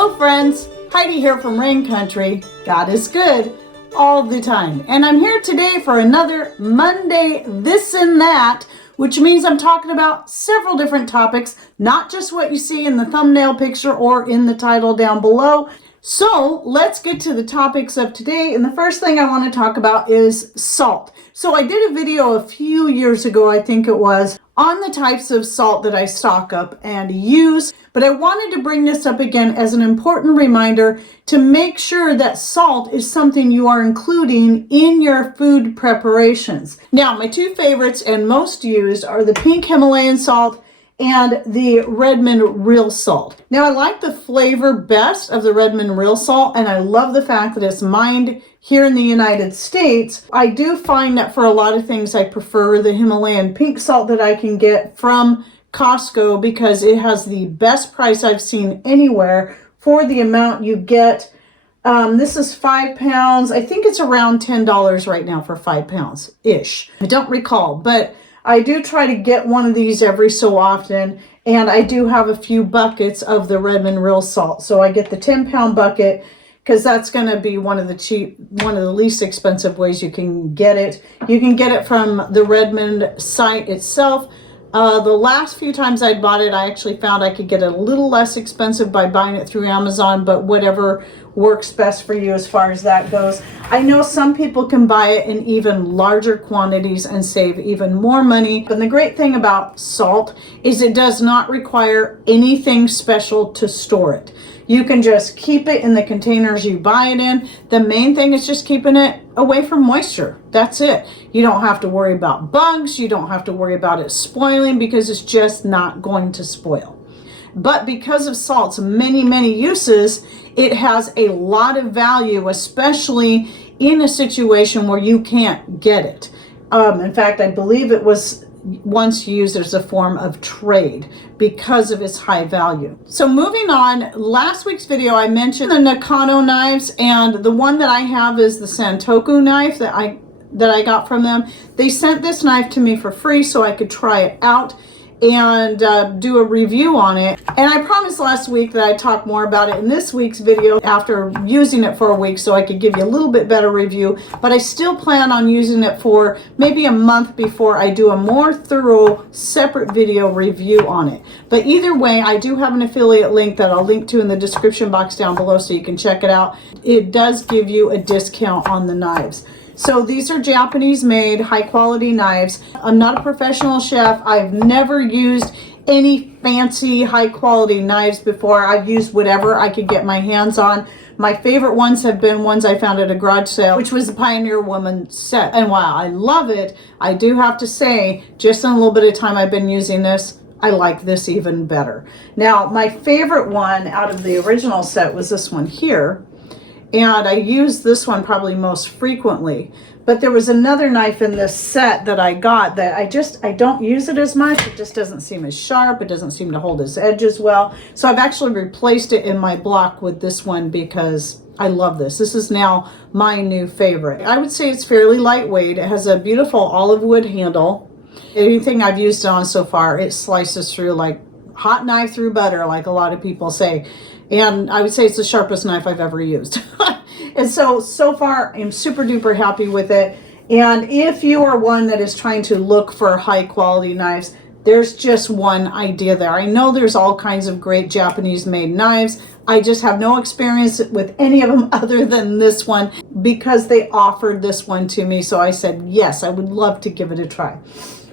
Hello friends, Heidi here from Rain Country. God is good all the time. And I'm here today for another Monday This and That, which means I'm talking about several different topics, not just what you see in the thumbnail picture or in the title down below. So let's get to the topics of today. And the first thing I want to talk about is salt. So I did a video a few years ago, I think it was, on the types of salt that I stock up and use, but I wanted to bring this up again as an important reminder to make sure that salt is something you are including in your food preparations. Now, my two favorites and most used are the pink Himalayan salt and the Redmond real salt. Now, I like the flavor best of the Redmond real salt, and I love the fact that it's mined here in the United States. I do find that for a lot of things, I prefer the Himalayan pink salt that I can get from Costco because it has the best price I've seen anywhere for the amount you get. This is 5 pounds. I think it's around $10 right now for 5 pounds-ish. I don't recall, but I do try to get one of these every so often, and I do have a few buckets of the Redmond real salt. So I get the 10-pound bucket because that's going to be one of the least expensive ways you can get it. You can get it from the Redmond site itself. The last few times I bought it, I actually found I could get it a little less expensive by buying it through Amazon, but whatever works best for you as far as that goes. I know some people can buy it in even larger quantities and save even more money. And the great thing about salt is it does not require anything special to store it. You can just keep it in the containers you buy it in. The main thing is just keeping it away from moisture. That's it. You don't have to worry about bugs. You don't have to worry about it spoiling because it's just not going to spoil. But because of salt's many, many uses, it has a lot of value, especially in a situation where you can't get it. In fact, I believe it was once used as a form of trade because of its high value. So moving on, last week's video I mentioned the Nakano knives, and the one that I have is the Santoku knife that I got from them. They sent this knife to me for free so I could try it out and do a review on it. And I promised last week that I'd talk more about it in this week's video after using it for a week so I could give you a little bit better review, but I still plan on using it for maybe a month before I do a more thorough separate video review on it. But either way, I do have an affiliate link that I'll link to in the description box down below so you can check it out. It does give you a discount on the knives. So these are Japanese made, high quality knives. I'm not a professional chef. I've never used any fancy high quality knives before. I've used whatever I could get my hands on. My favorite ones have been ones I found at a garage sale, which was the Pioneer Woman set. And while I love it, I do have to say, just in a little bit of time I've been using this, I like this even better. Now, my favorite one out of the original set was this one here. And I use this one probably most frequently. But there was another knife in this set that I got that I don't use it as much. It just doesn't seem as sharp. It doesn't seem to hold its edge as well. So I've actually replaced it in my block with this one because I love this. This is now my new favorite. I would say it's fairly lightweight. It has a beautiful olive wood handle. Anything I've used it on so far, it slices through like hot knife through butter, like a lot of people say. And I would say it's the sharpest knife I've ever used. And so far, I'm super duper happy with it. And if you are one that is trying to look for high quality knives, there's just one idea there. I know there's all kinds of great Japanese made knives. I just have no experience with any of them other than this one because they offered this one to me. So I said, yes, I would love to give it a try.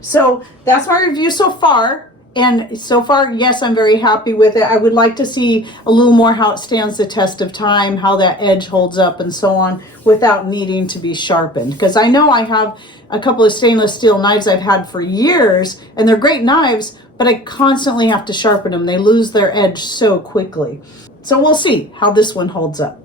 So that's my review so far. And so far, yes, I'm very happy with it. I would like to see a little more how it stands the test of time, how that edge holds up and so on without needing to be sharpened. Because I know I have a couple of stainless steel knives I've had for years, and they're great knives, but I constantly have to sharpen them. They lose their edge so quickly. So we'll see how this one holds up.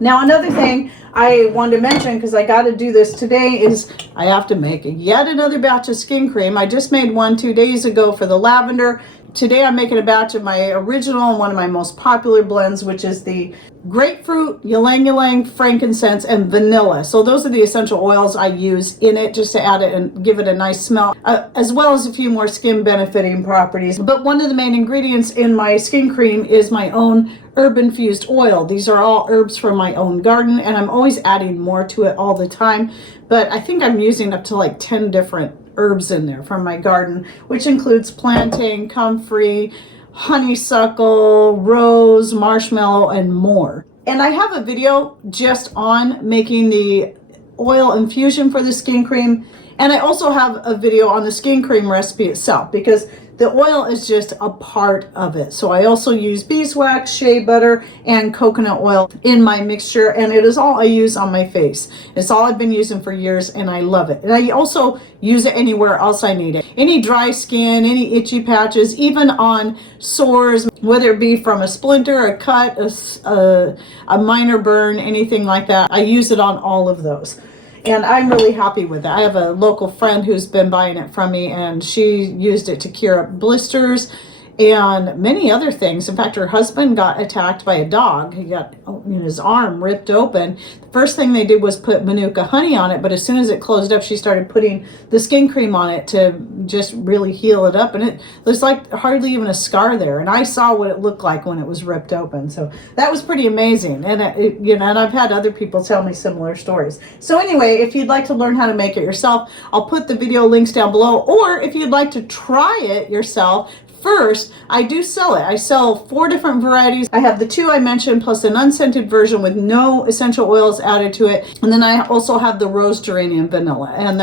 Now, another thing I wanted to mention, because I got to do this today, is I have to make yet another batch of skin cream. I just made one 2 days ago for the lavender. today I'm making a batch of my original and one of my most popular blends, which is the grapefruit, ylang ylang, frankincense, and vanilla. So those are the essential oils I use in it just to add it and give it a nice smell, as well as a few more skin benefiting properties. But one of the main ingredients in my skin cream is my own herb infused oil. These are all herbs from my own garden, and I'm always adding more to it all the time. But I think I'm using up to like 10 different herbs in there from my garden, which includes plantain, comfrey, honeysuckle, rose, marshmallow, and more. And I have a video just on making the oil infusion for the skin cream, and I also have a video on the skin cream recipe itself, because the oil is just a part of it. So I also use beeswax, shea butter, and coconut oil in my mixture, and it is all I use on my face. It's all I've been using for years, and I love it. And I also use it anywhere else I need it. Any dry skin, any itchy patches, even on sores, whether it be from a splinter, a cut, a minor burn, anything like that. I use it on all of those. And I'm really happy with it. I have a local friend who's been buying it from me, and she used it to cure up blisters and many other things. In fact, her husband got attacked by a dog. He got his arm ripped open. The first thing they did was put Manuka honey on it, but as soon as it closed up, she started putting the skin cream on it to just really heal it up. And there's like hardly even a scar there. And I saw what it looked like when it was ripped open. So that was pretty amazing. And and I've had other people tell me similar stories. So anyway, if you'd like to learn how to make it yourself, I'll put the video links down below. Or if you'd like to try it yourself, first, I do sell it. I sell 4 different varieties. I have the 2 I mentioned, plus an unscented version with no essential oils added to it. And then I also have the rose geranium vanilla, and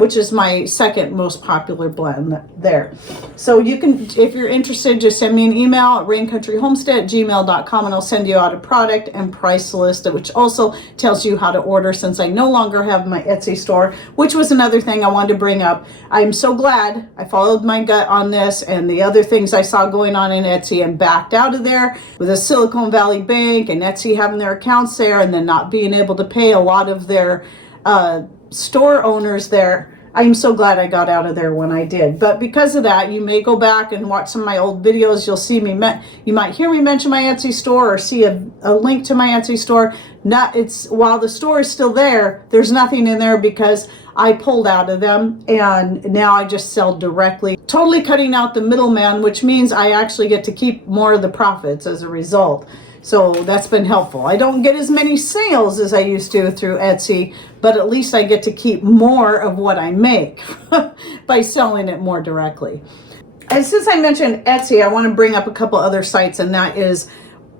which is my second most popular blend there. So you can, if you're interested, just send me an email at raincountryhomestead@gmail.com, and I'll send you out a product and price list, which also tells you how to order, since I no longer have my Etsy store, which was another thing I wanted to bring up. I'm so glad I followed my gut on this and the other things I saw going on in Etsy and backed out of there with a Silicon Valley Bank and Etsy having their accounts there and then not being able to pay a lot of their store owners there. I'm so glad I got out of there when I did. But because of that, you may go back and watch some of my old videos. You'll see me, you might hear me mention my Etsy store or see a link to my Etsy store. While the store is still there, there's nothing in there because I pulled out of them, and now I just sell directly, totally cutting out the middleman, which means I actually get to keep more of the profits as a result. So that's been helpful. I don't get as many sales as I used to through Etsy, but at least I get to keep more of what I make by selling it more directly. And since I mentioned Etsy, I want to bring up a couple other sites, and that is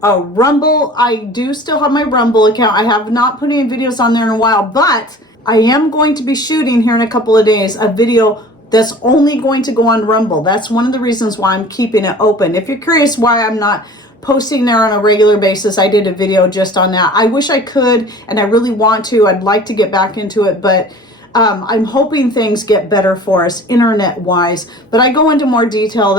Rumble. I do still have my Rumble account. I have not put any videos on there in a while, but I am going to be shooting here in a couple of days a video that's only going to go on Rumble. That's one of the reasons why I'm keeping it open. If you're curious why I'm not posting there on a regular basis, I did a video just on that. I wish I could, and I really want to. I'd like to get back into it, but I'm hoping things get better for us internet-wise. But I go into more detail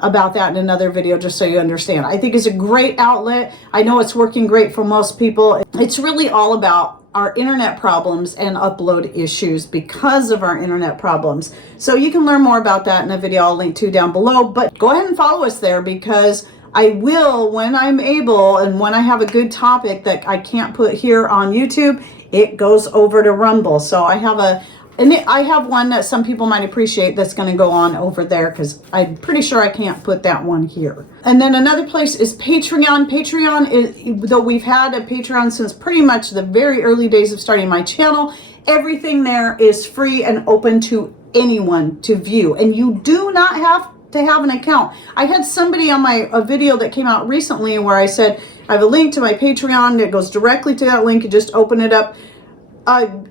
about that in another video, just so you understand. I think it's a great outlet. I know it's working great for most people. It's really all about our internet problems and upload issues because of our internet problems. So you can learn more about that in a video I'll link to down below. But go ahead and follow us there, because I will, when I'm able and when I have a good topic that I can't put here on YouTube, it goes over to Rumble. So I have one that some people might appreciate that's going to go on over there, because I'm pretty sure I can't put that one here. And then another place is Patreon. Patreon is, though we've had a Patreon since pretty much the very early days of starting my channel, everything there is free and open to anyone to view. And you do not have to have an account. I had somebody on a video that came out recently where I said, I have a link to my Patreon that goes directly to that link. You just open it up.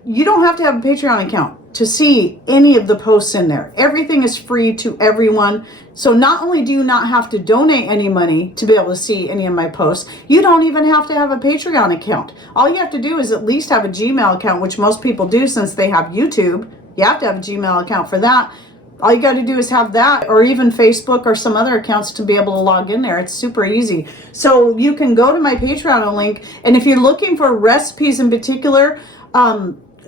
You don't have to have a Patreon account to see any of the posts in there. Everything is free to everyone. So not only do you not have to donate any money to be able to see any of my posts, you don't even have to have a Patreon account. All you have to do is at least have a Gmail account, which most people do since they have YouTube. You have to have a Gmail account for that. All you got to do is have that, or even Facebook or some other accounts to be able to log in there. It's super easy. So you can go to my Patreon link, and if you're looking for recipes in particular,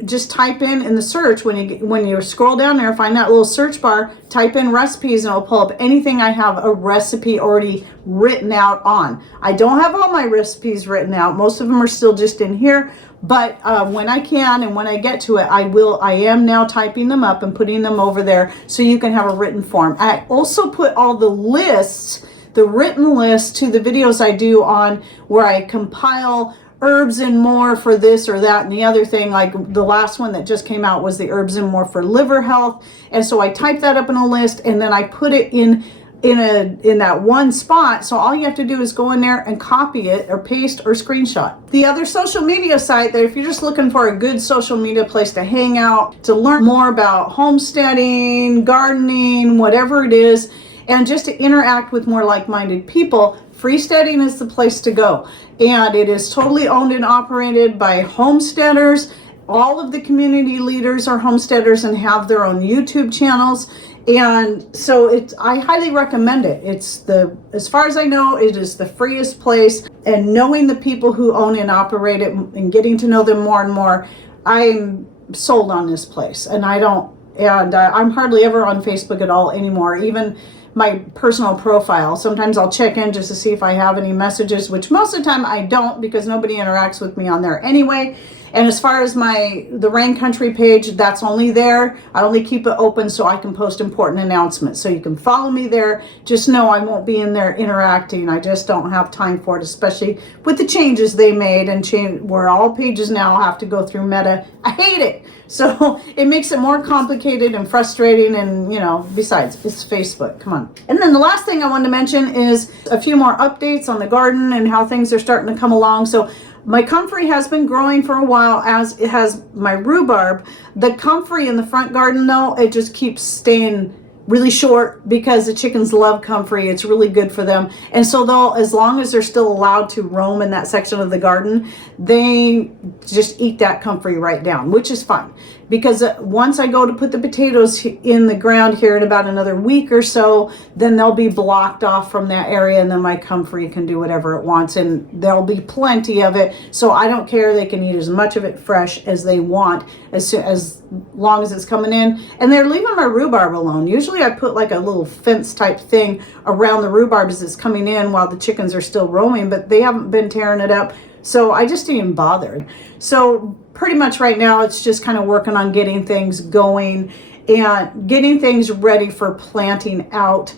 just type in the search, when you scroll down there, find that little search bar, type in recipes, and it'll pull up anything I have a recipe already written out on. I don't have all my recipes written out. Most of them are still just in here, but when I can and when I get to it, I am now typing them up and putting them over there so you can have a written form. I also put all the lists, the written list, to the videos I do on where I compile herbs and more for this or that and the other thing. Like the last one that just came out was the herbs and more for liver health, and so I type that up in a list and then I put it in that one spot. So all you have to do is go in there and copy it or paste or screenshot. The other social media site that, if you're just looking for a good social media place to hang out, to learn more about homesteading, gardening, whatever it is, and just to interact with more like-minded people, Freesteading is the place to go. And it is totally owned and operated by homesteaders. All of the community leaders are homesteaders and have their own YouTube channels. And so I highly recommend it. As far as I know, it is the freest place. And knowing the people who own and operate it and getting to know them more and more, I'm sold on this place. And I'm hardly ever on Facebook at all anymore. Even my personal profile, sometimes I'll check in just to see if I have any messages, which most of the time I don't, because nobody interacts with me on there anyway. And as far as the Rain Country page, that's only there. I only keep it open so I can post important announcements. So you can follow me there. Just know I won't be in there interacting. I just don't have time for it, especially with the changes they made and where all pages now have to go through Meta. I hate it. So it makes it more complicated and frustrating, and besides, it's Facebook. Come on. And then the last thing I wanted to mention is a few more updates on the garden and how things are starting to come along. So my comfrey has been growing for a while, as it has my rhubarb. The comfrey in the front garden, though, it just keeps staying really short because the chickens love comfrey. It's really good for them. And so as long as they're still allowed to roam in that section of the garden, they just eat that comfrey right down, which is fine. Because once I go to put the potatoes in the ground here in about another week or so, then they'll be blocked off from that area, and then my comfrey can do whatever it wants, and there'll be plenty of it. So I don't care. They can eat as much of it fresh as they want, as long as it's coming in. And they're leaving my rhubarb alone. Usually I put like a little fence type thing around the rhubarb as it's coming in while the chickens are still roaming, but they haven't been tearing it up. So I just didn't bother. So pretty much right now it's just kind of working on getting things going and getting things ready for planting out,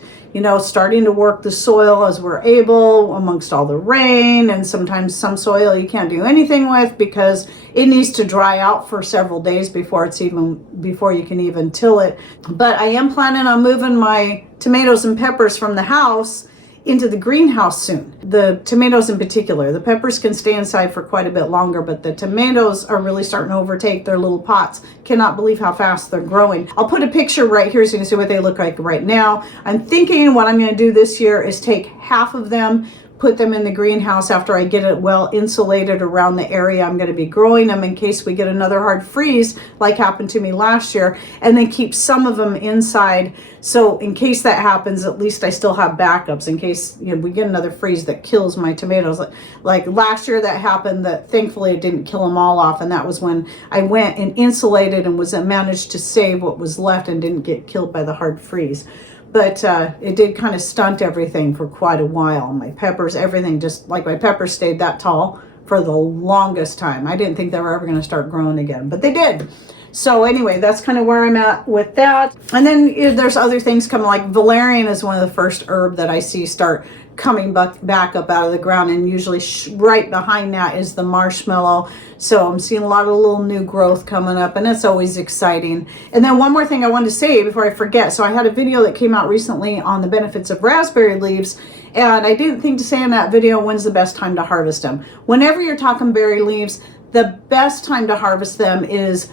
starting to work the soil as we're able amongst all the rain, and sometimes some soil you can't do anything with because it needs to dry out for several days before you can even till it. But I am planning on moving my tomatoes and peppers from the house into the greenhouse soon. The tomatoes in particular. The peppers can stay inside for quite a bit longer, but the tomatoes are really starting to overtake their little pots. Cannot believe how fast they're growing. I'll put a picture right here so you can see what they look like right now. I'm thinking what I'm going to do this year is take half of them, put them in the greenhouse after I get it well insulated around the area I'm going to be growing them, in case we get another hard freeze like happened to me last year, and then keep some of them inside. So in case that happens, at least I still have backups in case we get another freeze that kills my tomatoes. Like last year that happened, that thankfully it didn't kill them all off, and that was when I went and insulated and managed to save what was left and didn't get killed by the hard freeze. But it did kind of stunt everything for quite a while. My peppers, everything, just like my peppers stayed that tall for the longest time. I didn't think they were ever going to start growing again, but they did. So anyway, that's kind of where I'm at with that. And then there's other things coming, like valerian is one of the first herb that I see start coming back up out of the ground, and usually right behind that is the marshmallow. So I'm seeing a lot of little new growth coming up, and it's always exciting. And then one more thing I wanted to say before I forget. So I had a video that came out recently on the benefits of raspberry leaves, and I didn't think to say in that video when's the best time to harvest them. Whenever you're talking berry leaves, the best time to harvest them is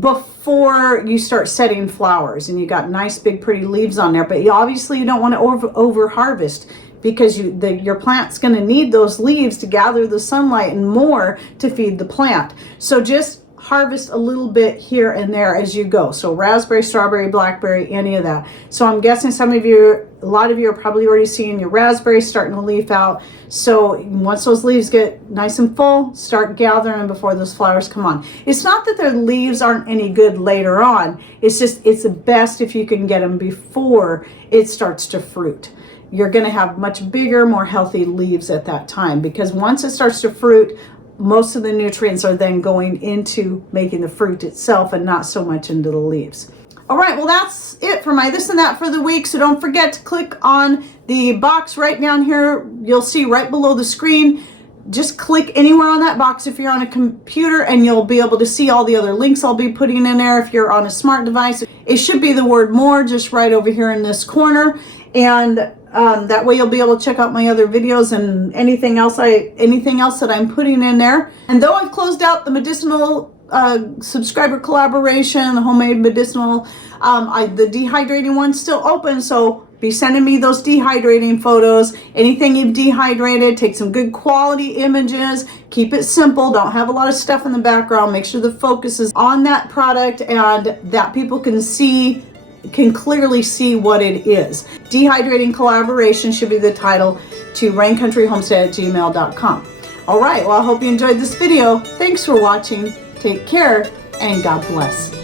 before you start setting flowers and you got nice big pretty leaves on there. But you obviously don't want to over harvest, because your plant's going to need those leaves to gather the sunlight and more to feed the plant. So just harvest a little bit here and there as you go. So raspberry, strawberry, blackberry, any of that. So I'm guessing a lot of you are probably already seeing your raspberries starting to leaf out. So once those leaves get nice and full, start gathering them before those flowers come on. It's not that their leaves aren't any good later on. It's just, it's the best if you can get them before it starts to fruit. You're going to have much bigger, more healthy leaves at that time, because once it starts to fruit, most of the nutrients are then going into making the fruit itself and not so much into the leaves. All right, well, that's it for my this and that for the week. So don't forget to click on the box right down here. You'll see right below the screen. Just click anywhere on that box if you're on a computer, and you'll be able to see all the other links I'll be putting in there. If you're on a smart device, it should be the word more just right over here in this corner. And that way you'll be able to check out my other videos and anything else that I'm putting in there. And though I've closed out the medicinal subscriber collaboration, the homemade medicinal, the dehydrating one's still open, so be sending me those dehydrating photos. Anything you've dehydrated, take some good quality images, keep it simple, don't have a lot of stuff in the background, make sure the focus is on that product and that people can clearly see what it is. Dehydrating collaboration should be the title to raincountryhomestead@gmail.com. All right, well, I hope you enjoyed this video. Thanks for watching. Take care and God bless.